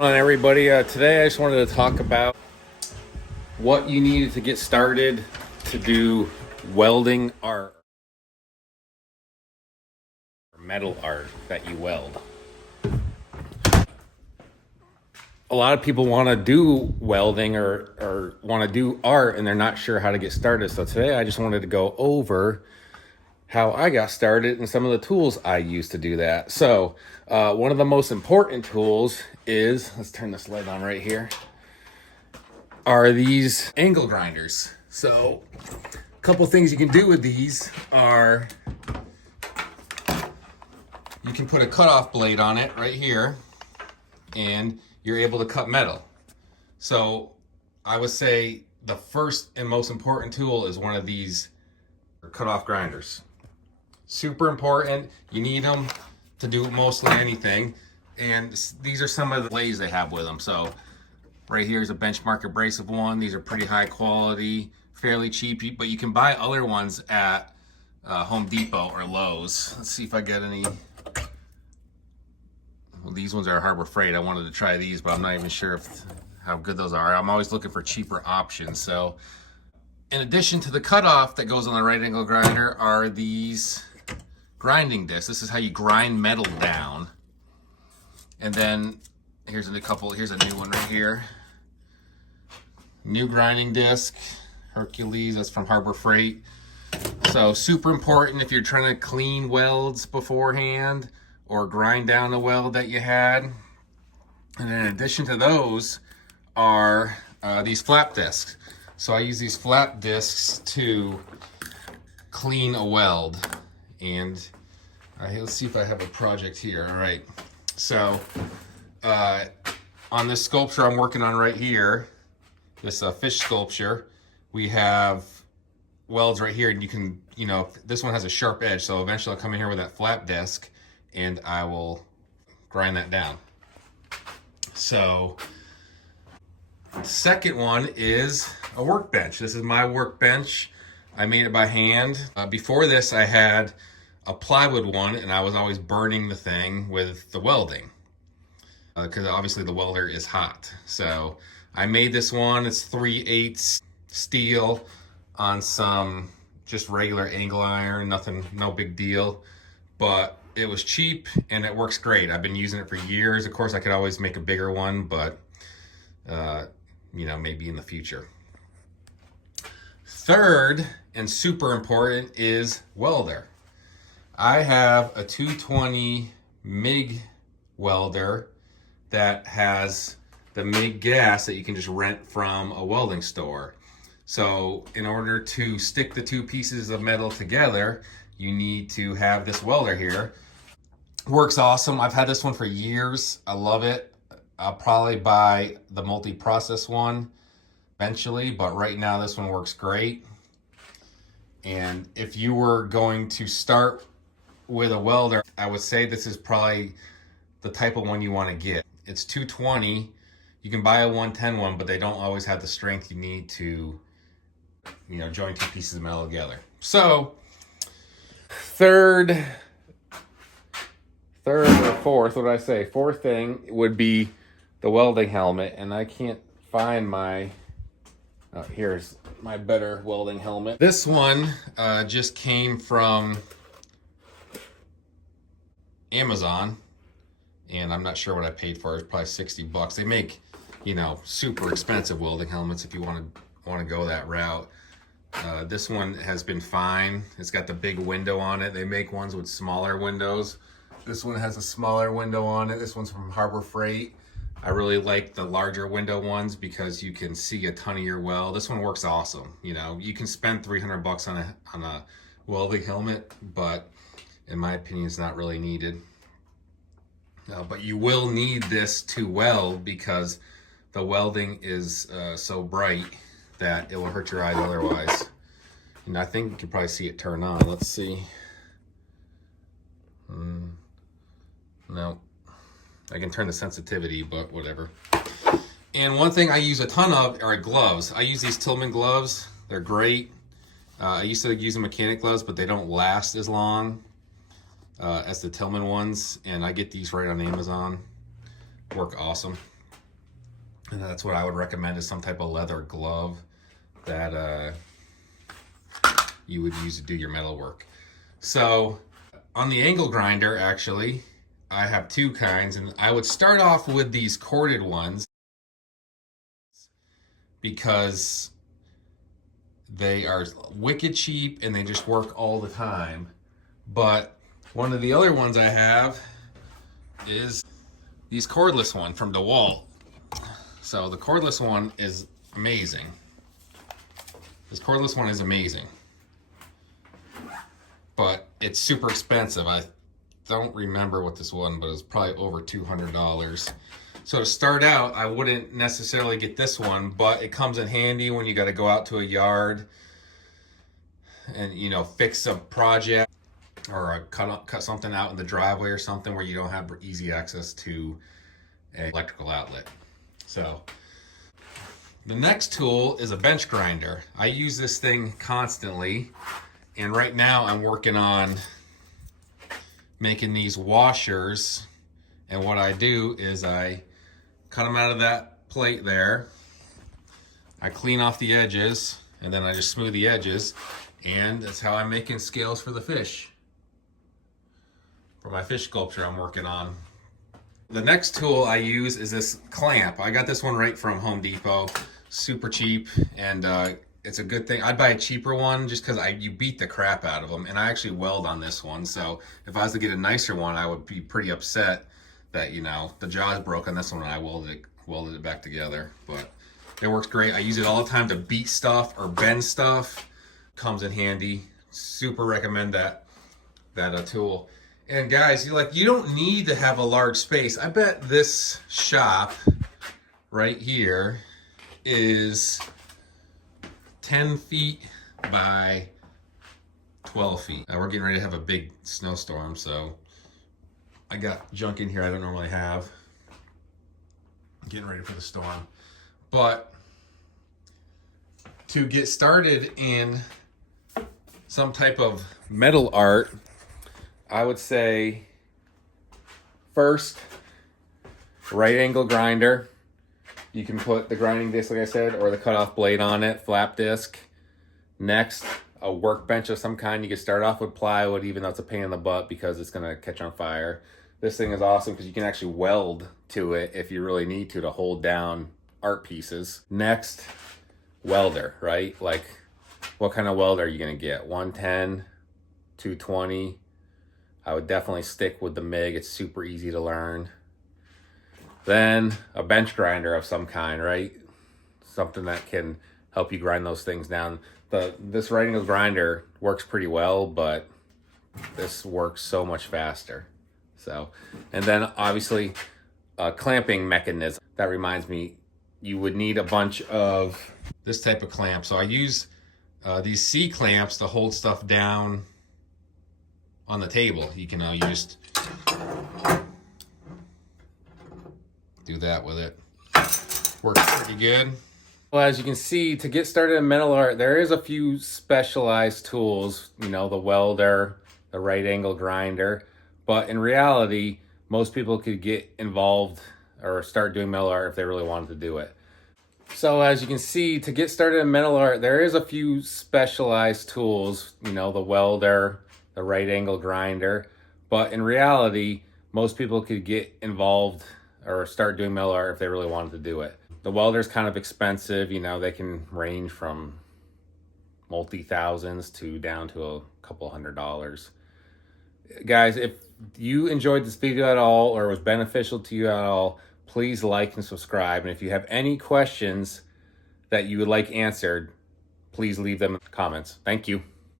On everybody, today I just wanted to talk about what you needed to get started to do welding art, or metal art that you weld. A lot of people want to do welding or want to do art and they're not sure how to get started. So today I just wanted to go over how I got started and some of the tools I use to do that. So one of the most important tools is, let's turn this light on right here, are these angle grinders. So a couple things you can do with these are you can put a cutoff blade on it right here and you're able to cut metal. So I would say the first and most important tool is one of these cutoff grinders. Super important. You need them to do mostly anything. And these are some of the blades they have with them. So right here is a Benchmark abrasive one. These are pretty high quality, fairly cheap, but you can buy other ones at Home Depot or Lowe's. Let's see if I get any. Well, these ones are Harbor Freight. I wanted to try these, but I'm not even sure how good those are. I'm always looking for cheaper options. So in addition to the cutoff that goes on the right angle grinder are these grinding discs. This is how you grind metal down. And then here's a new one right here. New grinding disc, Hercules, that's from Harbor Freight. So super important if you're trying to clean welds beforehand or grind down a weld that you had. And then in addition to those are these flap discs. So I use these flap discs to clean a weld. And let's see if I have a project here. All right. So on this sculpture I'm working on right here, this fish sculpture, we have welds right here, and you can, this one has a sharp edge. So eventually I'll come in here with that flap disc and I will grind that down. So the second one is a workbench. This is my workbench. I made it by hand. Before this, I had a plywood one, and I was always burning the thing with the welding because obviously the welder is hot. So I made this one. It's 3/8 steel on some just regular angle iron. Nothing, no big deal, but it was cheap and it works great. I've been using it for years. Of course, I could always make a bigger one, but maybe in the future. Third, and super important, is welder. I have a 220 MIG welder that has the MIG gas that you can just rent from a welding store. So in order to stick the two pieces of metal together, you need to have this welder here. Works awesome. I've had this one for years. I love it. I'll probably buy the multi-process one eventually, but right now this one works great. And if you were going to start with a welder, I would say this is probably the type of one you want to get. It's 220. You can buy a 110 one, but they don't always have the strength you need to, join two pieces of metal together. So third or fourth, what did I say? Fourth thing would be the welding helmet, and I can't find my, here's my better welding helmet. This one just came from Amazon, and I'm not sure what I paid for it. It's probably $60. They make, super expensive welding helmets if you want to go that route. This one has been fine. It's got the big window on it. They make ones with smaller windows. This one has a smaller window on it. This one's from Harbor Freight. I really like the larger window ones because you can see a ton of your weld. This one works awesome. You can spend $300 on a welding helmet, but in my opinion, it's not really needed. But you will need this to weld because the welding is so bright that it will hurt your eyes otherwise. I think you can probably see it turn on. Let's see. No, I can turn the sensitivity, but whatever. And one thing I use a ton of are gloves. I use these Tillman gloves. They're great. I used to use the mechanic gloves, but they don't last as long as the Tillman ones. And I get these right on Amazon. Work awesome. And that's what I would recommend, is some type of leather glove that you would use to do your metal work. So on the angle grinder, actually, I have two kinds, and I would start off with these corded ones because they are wicked cheap and they just work all the time. But one of the other ones I have is these cordless one from DeWalt. So the cordless one is amazing. This cordless one is amazing. But it's super expensive. I don't remember what this one, but it's probably over $200. So to start out, I wouldn't necessarily get this one, but it comes in handy when you got to go out to a yard and, you know, fix a project or cut something out in the driveway or something where you don't have easy access to an electrical outlet. So the next tool is a bench grinder. I use this thing constantly, and right now I'm working on making these washers. And what I do is I cut them out of that plate there. I clean off the edges, and then I just smooth the edges, and that's how I'm making scales for the fish, for my fish sculpture I'm working on. The next tool I use is this clamp. I got this one right from Home Depot, super cheap, and it's a good thing. I'd buy a cheaper one just because you beat the crap out of them, and I actually weld on this one. So if I was to get a nicer one, I would be pretty upset that, you know, the jaws broke on this one and I welded it back together. But it works great. I use it all the time to beat stuff or bend stuff. Comes in handy. Super recommend that tool. And guys, you don't need to have a large space. I bet this shop right here is 10 feet by 12 feet. Now we're getting ready to have a big snowstorm, so I got junk in here I don't normally have. Getting ready for the storm. But to get started in some type of metal art, I would say first, right angle grinder. You can put the grinding disc, like I said, or the cutoff blade on it, flap disc. Next, a workbench of some kind. You can start off with plywood, even though it's a pain in the butt because it's gonna catch on fire. This thing is awesome because you can actually weld to it if you really need to hold down art pieces. Next, welder, right? Like, what kind of welder are you gonna get? 110, 220. I would definitely stick with the MIG. It's super easy to learn. Then a bench grinder of some kind, right? Something that can help you grind those things down. This right angle grinder works pretty well, but this works so much faster. So, and then obviously a clamping mechanism. That reminds me, you would need a bunch of this type of clamp. So I use these C clamps to hold stuff down on the table. You can you just do that with it. Works pretty good. Well, as you can see, to get started in metal art, there is a few specialized tools, you know, the welder, the right angle grinder, but in reality, most people could get involved or start doing metal art if they really wanted to do it. So as you can see, to get started in metal art, there is a few specialized tools, you know, the welder, the right angle grinder, but in reality, most people could get involved or start doing metal art if they really wanted to do it. The welder's kind of expensive, you know, they can range from multi-thousands to down to a couple $100. Guys, if you enjoyed this video at all or was beneficial to you at all, please like and subscribe. And if you have any questions that you would like answered, please leave them in the comments. Thank you.